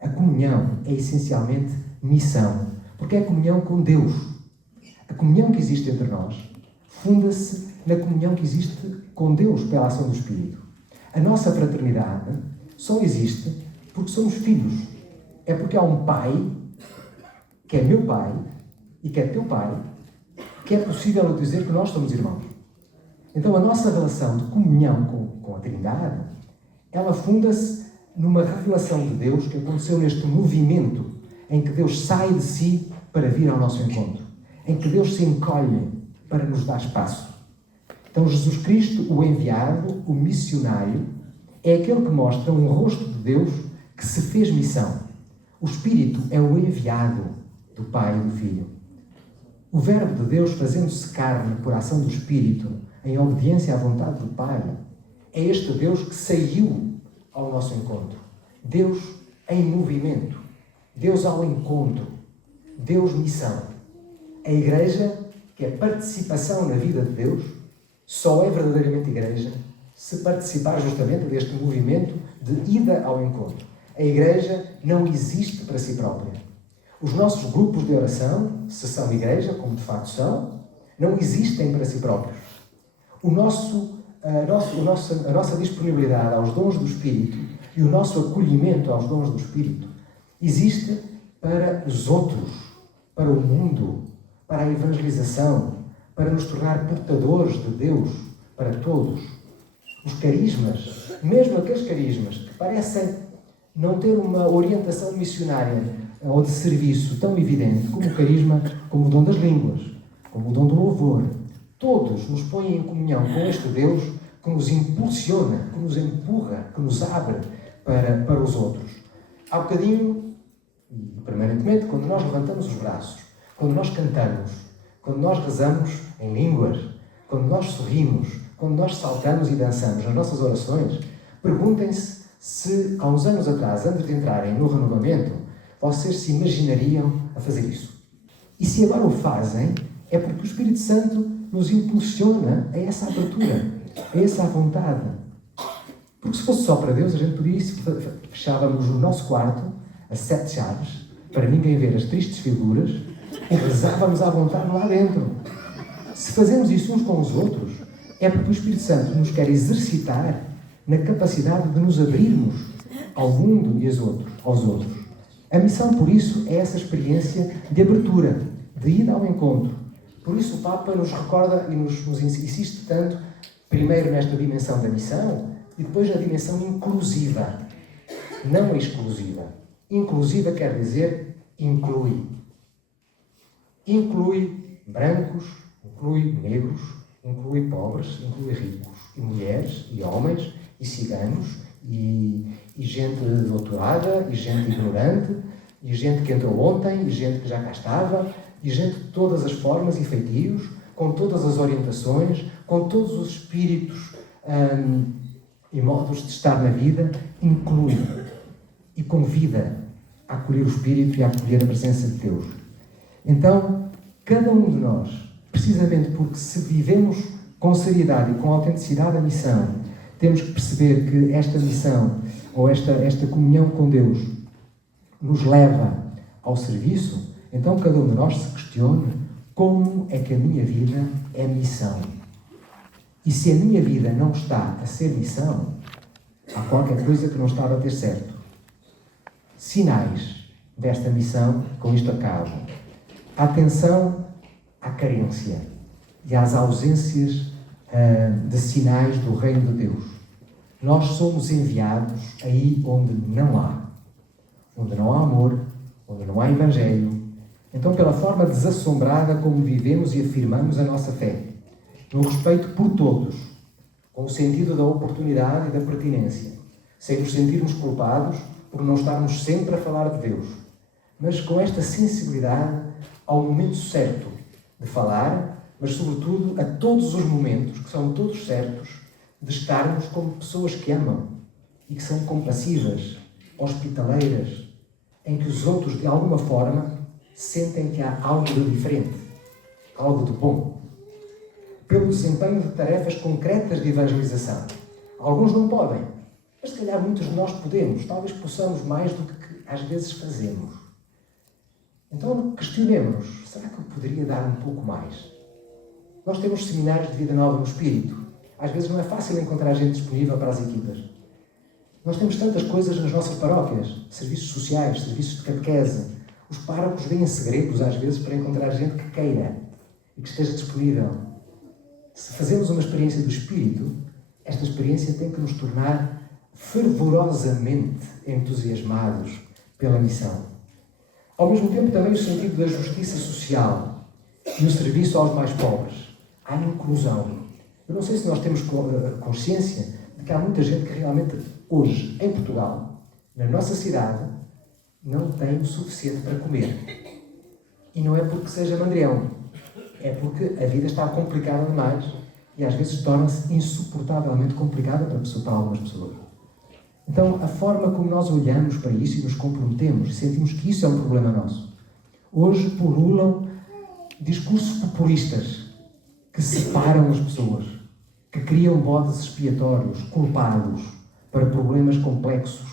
A comunhão é essencialmente missão, porque é a comunhão com Deus. A comunhão que existe entre nós funda-se na comunhão que existe com Deus pela ação do Espírito. A nossa fraternidade só existe porque somos filhos. É porque há um Pai, que é meu Pai, e que é teu Pai, que é possível eu dizer que nós somos irmãos. Então a nossa relação de comunhão com a Trindade, ela funda-se numa revelação de Deus que aconteceu neste movimento em que Deus sai de si para vir ao nosso encontro, em que Deus se encolhe para nos dar espaço. Então Jesus Cristo, o enviado, o missionário, é aquele que mostra um rosto de Deus que se fez missão. O Espírito é o enviado do Pai e do Filho. O Verbo de Deus, fazendo-se carne por ação do Espírito, em obediência à vontade do Pai, é este Deus que saiu ao nosso encontro. Deus em movimento. Deus ao encontro. Deus missão. A Igreja, que é participação na vida de Deus, só é verdadeiramente Igreja se participar justamente deste movimento de ida ao encontro. A Igreja não existe para si própria. Os nossos grupos de oração, se são Igreja, como de facto são, não existem para si próprios. A nossa disponibilidade aos dons do Espírito e o nosso acolhimento aos dons do Espírito existe para os outros, para o mundo, para a evangelização, para nos tornar portadores de Deus para todos. Os carismas, mesmo aqueles carismas que parecem não ter uma orientação missionária ou de serviço tão evidente como o carisma, como o dom das línguas, como o dom do louvor, todos nos põem em comunhão com este Deus que nos impulsiona, que nos empurra, que nos abre para os outros. Há bocadinho, e permanentemente, quando nós levantamos os braços, quando nós cantamos, quando nós rezamos em línguas, quando nós sorrimos, quando nós saltamos e dançamos nas nossas orações, perguntem-se se, há uns anos atrás, antes de entrarem no renovamento, vocês se imaginariam a fazer isso. E se agora o fazem, é porque o Espírito Santo nos impulsiona a essa abertura, a essa vontade. Porque se fosse só para Deus, a gente podia isso, fechávamos o nosso quarto a 7 chaves, para ninguém ver as tristes figuras, e rezávamos à vontade lá dentro. Se fazemos isso uns com os outros, é porque o Espírito Santo nos quer exercitar na capacidade de nos abrirmos ao mundo e aos outros. A missão, por isso, é essa experiência de abertura, de ida ao encontro. Por isso o Papa nos recorda e nos insiste tanto, primeiro nesta dimensão da missão e depois na dimensão inclusiva, não exclusiva. Inclusiva quer dizer inclui. Inclui brancos, inclui negros, inclui pobres, inclui ricos, e mulheres, e homens, e ciganos, e gente doutorada, e gente ignorante, e gente que entrou ontem, e gente que já cá estava, e gente de todas as formas e feitios, com todas as orientações, com todos os espíritos e modos de estar na vida, inclui e convida a acolher o Espírito e a acolher a presença de Deus. Então, cada um de nós, precisamente porque se vivemos com seriedade e com autenticidade a missão, temos que perceber que esta missão, ou esta comunhão com Deus, nos leva ao serviço. Então cada um de nós se questione como é que a minha vida é missão. E se a minha vida não está a ser missão, há qualquer coisa que não está a bater certo. Sinais desta missão, com isto acabo. Atenção à carência e às ausências de sinais do reino de Deus. Nós somos enviados aí onde não há. Onde não há amor, onde não há evangelho. Então, pela forma desassombrada como vivemos e afirmamos a nossa fé, no respeito por todos, com o sentido da oportunidade e da pertinência, sem nos sentirmos culpados por não estarmos sempre a falar de Deus, mas com esta sensibilidade ao momento certo de falar, mas sobretudo a todos os momentos, que são todos certos, de estarmos como pessoas que amam e que são compassivas, hospitaleiras, em que os outros, de alguma forma, sentem que há algo de diferente, algo de bom. Pelo desempenho de tarefas concretas de evangelização. Alguns não podem, Mas se calhar muitos de nós podemos, talvez possamos mais do que às vezes fazemos. Então questionemos-nos, será que eu poderia dar um pouco mais? Nós temos seminários de vida nova no Espírito. Às vezes não é fácil encontrar gente disponível para as equipas. Nós temos tantas coisas nas nossas paróquias, serviços sociais, serviços de catequese. Os párocos vêm segredos às vezes para encontrar gente que queira e que esteja disponível. Se fazemos uma experiência do Espírito, esta experiência tem que nos tornar fervorosamente entusiasmados pela missão. Ao mesmo tempo, também o sentido da justiça social e o serviço aos mais pobres. Há inclusão. Eu não sei se nós temos consciência de que há muita gente que realmente, hoje, em Portugal, na nossa cidade, não tem o suficiente para comer. E não é porque seja mandrião. É porque a vida está complicada demais e às vezes torna-se insuportavelmente complicada para algumas pessoas. Então, a forma como nós olhamos para isso e nos comprometemos, sentimos que isso é um problema nosso. Hoje pululam discursos populistas que separam as pessoas, que criam bodes expiatórios, culpados, para problemas complexos,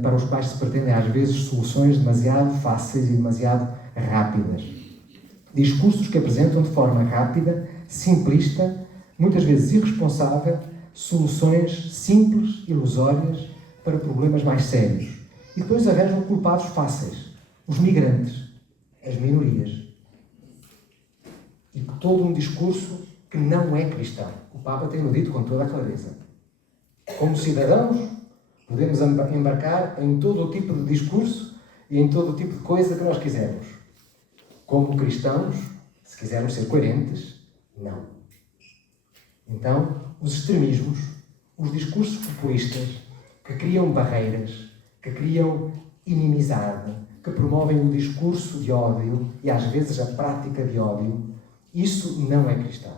para os quais se pretendem, às vezes, soluções demasiado fáceis e demasiado rápidas. Discursos que apresentam de forma rápida, simplista, muitas vezes irresponsável, soluções simples, ilusórias, para problemas mais sérios. E depois arranjam culpados fáceis. Os migrantes, as minorias. E todo um discurso que não é cristão. O Papa tem-no dito com toda a clareza. Como cidadãos, podemos embarcar em todo o tipo de discurso e em todo o tipo de coisa que nós quisermos. Como cristãos, se quisermos ser coerentes, não. Então, os extremismos, os discursos populistas, que criam barreiras, que criam inimizade, que promovem o discurso de ódio e às vezes a prática de ódio, isso não é cristão.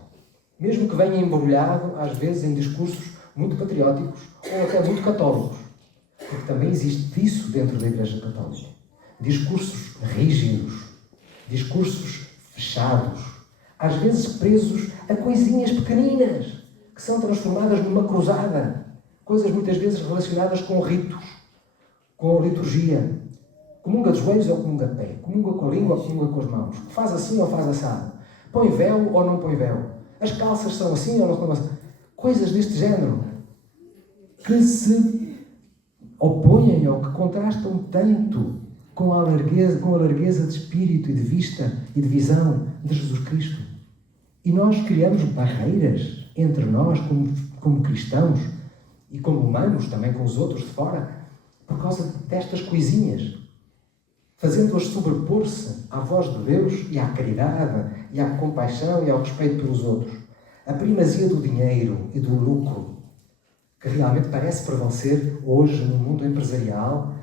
Mesmo que venha embrulhado, às vezes, em discursos muito patrióticos ou até muito católicos. Porque também existe isso dentro da Igreja Católica. Discursos rígidos, discursos fechados, às vezes presos a coisinhas pequeninas, que são transformadas numa cruzada. Coisas muitas vezes relacionadas com ritos, com liturgia. Comunga de joelhos ou comunga de pé? Comunga com a língua ou comunga com as mãos? Faz assim ou faz assado? Põe véu ou não põe véu? As calças são assim ou não são assim? Coisas deste género que se opõem ou que contrastam tanto com a largueza de espírito e de vista e de visão de Jesus Cristo. E nós criamos barreiras entre nós como cristãos e como humanos, também com os outros de fora, por causa destas coisinhas, fazendo-as sobrepor-se à voz de Deus e à caridade, e à compaixão e ao respeito pelos outros. A primazia do dinheiro e do lucro, que realmente parece prevalecer hoje no mundo empresarial,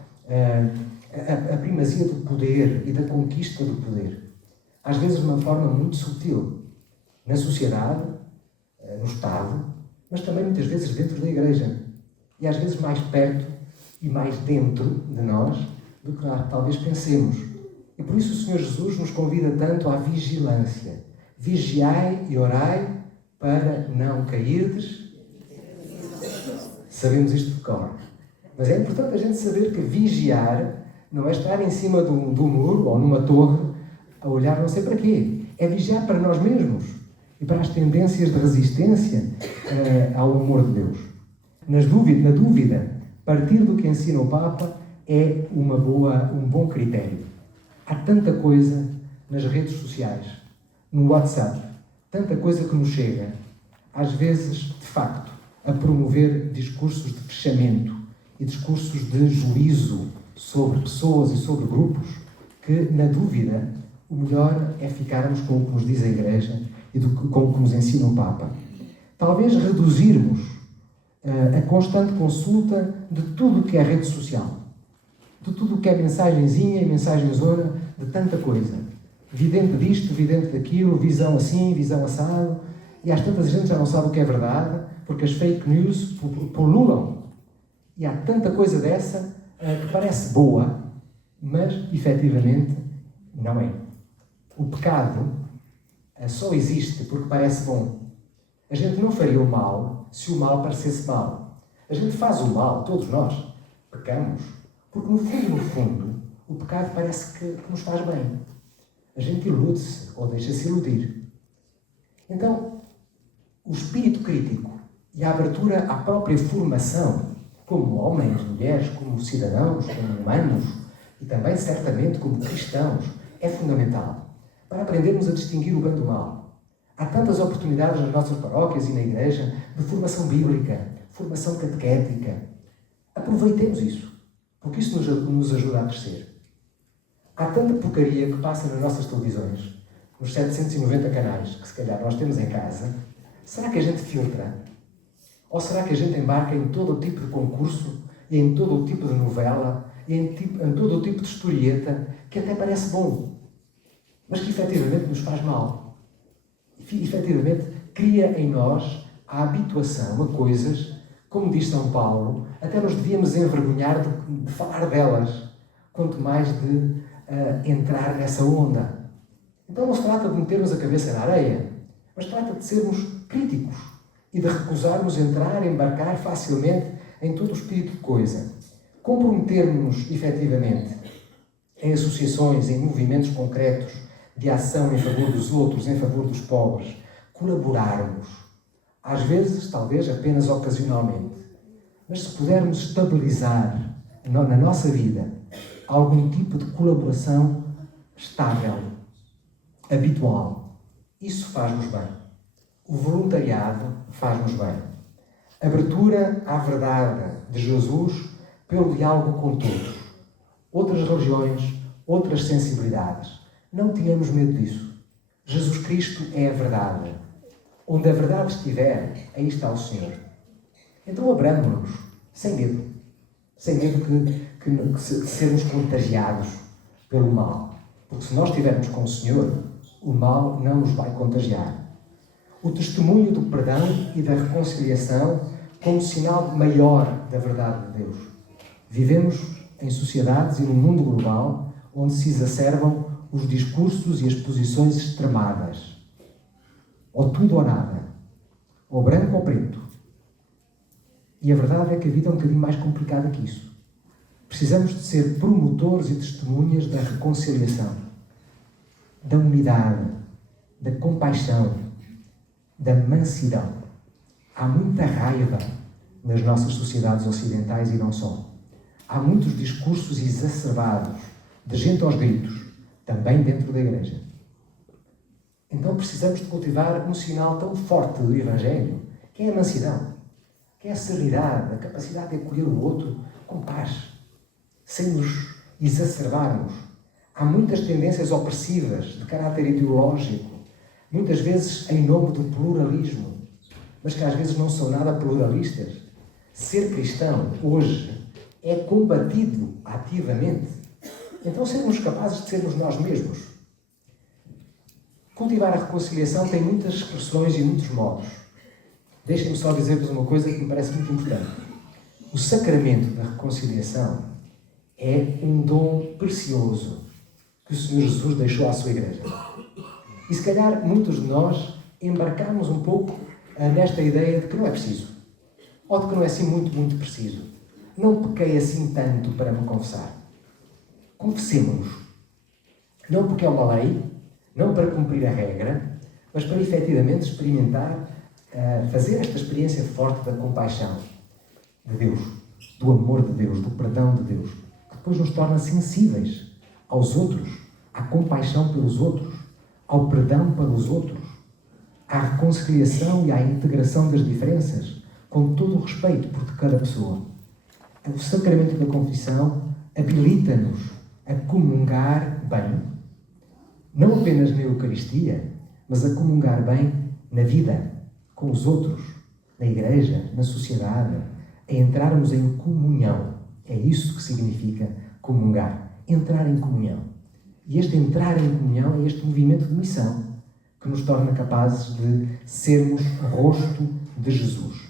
a primazia do poder e da conquista do poder. Às vezes de uma forma muito sutil, na sociedade, no Estado, mas também muitas vezes dentro da Igreja. E às vezes mais perto e mais dentro de nós do que talvez pensemos. E por isso o Senhor Jesus nos convida tanto à vigilância. Vigiai e orai para não cairdes. Sabemos isto de cor. Mas é importante a gente saber que vigiar não é estar em cima do muro ou numa torre a olhar não sei para quê. É vigiar para nós mesmos e para as tendências de resistência ao amor de Deus. Na dúvida, partir do que ensina o Papa é um bom critério. Há tanta coisa nas redes sociais, no WhatsApp, tanta coisa que nos chega, às vezes, de facto, a promover discursos de fechamento e discursos de juízo sobre pessoas e sobre grupos, que, na dúvida, o melhor é ficarmos com o que nos diz a Igreja e com o que nos ensina o Papa. Talvez reduzirmos a constante consulta de tudo o que é rede social, de tudo o que é mensagenzinha e mensagenzona, de tanta coisa. Vidente disto, vidente daquilo, visão assim, visão assado, e às tantas a gente já não sabe o que é verdade, porque as fake news pululam. E há tanta coisa dessa que parece boa, mas, efetivamente, não é. O pecado só existe porque parece bom. A gente não faria o mal se o mal parecesse mal. A gente faz o mal, todos nós, pecamos, porque no fundo, o pecado parece que nos faz bem. A gente ilude-se ou deixa-se iludir. Então, o espírito crítico e a abertura à própria formação, como homens, mulheres, como cidadãos, como humanos e também, certamente, como cristãos, é fundamental para aprendermos a distinguir o bem do mal. Há tantas oportunidades nas nossas paróquias e na igreja de formação bíblica, formação catequética. Aproveitemos isso, porque isso nos ajuda a crescer. Há tanta porcaria que passa nas nossas televisões, nos 790 canais que se calhar nós temos em casa. Será que a gente filtra? Ou será que a gente embarca em todo o tipo de concurso e em todo o tipo de novela e em todo o tipo de historieta que até parece bom, mas que efetivamente nos faz mal? Efetivamente cria em nós a habituação a coisas, como diz São Paulo, até nos devíamos envergonhar de falar delas, quanto mais de entrar nessa onda. Então não se trata de metermos a cabeça na areia, mas trata de sermos críticos e de recusarmos entrar, embarcar facilmente em todo o espírito de coisa. Comprometermos-nos, efetivamente, em associações, em movimentos concretos de ação em favor dos outros, em favor dos pobres. Colaborarmos. Às vezes, talvez, apenas ocasionalmente. Mas se pudermos estabilizar na nossa vida algum tipo de colaboração estável, habitual, isso faz-nos bem. O voluntariado faz-nos bem. Abertura à verdade de Jesus pelo diálogo com todos. Outras religiões, outras sensibilidades. Não tenhamos medo disso. Jesus Cristo é a verdade. Onde a verdade estiver, aí está o Senhor. Então abramos-nos, sem medo. Sem medo de sermos contagiados pelo mal. Porque se nós estivermos com o Senhor, o mal não nos vai contagiar. O testemunho do perdão e da reconciliação como sinal maior da verdade de Deus. Vivemos em sociedades e num mundo global onde se exacerbam os discursos e as posições extremadas. Ou tudo ou nada. Ou branco ou preto. E a verdade é que a vida é um bocadinho mais complicada que isso. Precisamos de ser promotores e testemunhas da reconciliação, da unidade, da compaixão, da mansidão. Há muita raiva nas nossas sociedades ocidentais e não só. Há muitos discursos exacerbados, de gente aos gritos, também dentro da igreja. Então precisamos de cultivar um sinal tão forte do Evangelho, que é a mansidão, que é a serenidade, a capacidade de acolher o outro com paz, sem nos exacerbarmos. Há muitas tendências opressivas de caráter ideológico, muitas vezes em nome do pluralismo, mas que às vezes não são nada pluralistas. Ser cristão, hoje, é combatido ativamente. Então sermos capazes de sermos nós mesmos. Cultivar a reconciliação tem muitas expressões e muitos modos. Deixem-me só dizer-vos uma coisa que me parece muito importante. O sacramento da reconciliação é um dom precioso que o Senhor Jesus deixou à sua igreja. E se calhar muitos de nós embarcamos um pouco nesta ideia de que não é preciso. Ou de que não é assim muito, muito preciso. Não pequei assim tanto para me confessar. Confessemo-nos. Não porque é uma lei, não para cumprir a regra, mas para efetivamente experimentar, fazer esta experiência forte da compaixão de Deus, do amor de Deus, do perdão de Deus, que depois nos torna sensíveis aos outros, à compaixão pelos outros, ao perdão para os outros, à reconciliação e à integração das diferenças, com todo o respeito por cada pessoa. O sacramento da confissão habilita-nos a comungar bem, não apenas na Eucaristia, mas a comungar bem na vida, com os outros, na igreja, na sociedade, a entrarmos em comunhão. É isso que significa comungar, entrar em comunhão. E este entrar em comunhão é este movimento de missão que nos torna capazes de sermos o rosto de Jesus.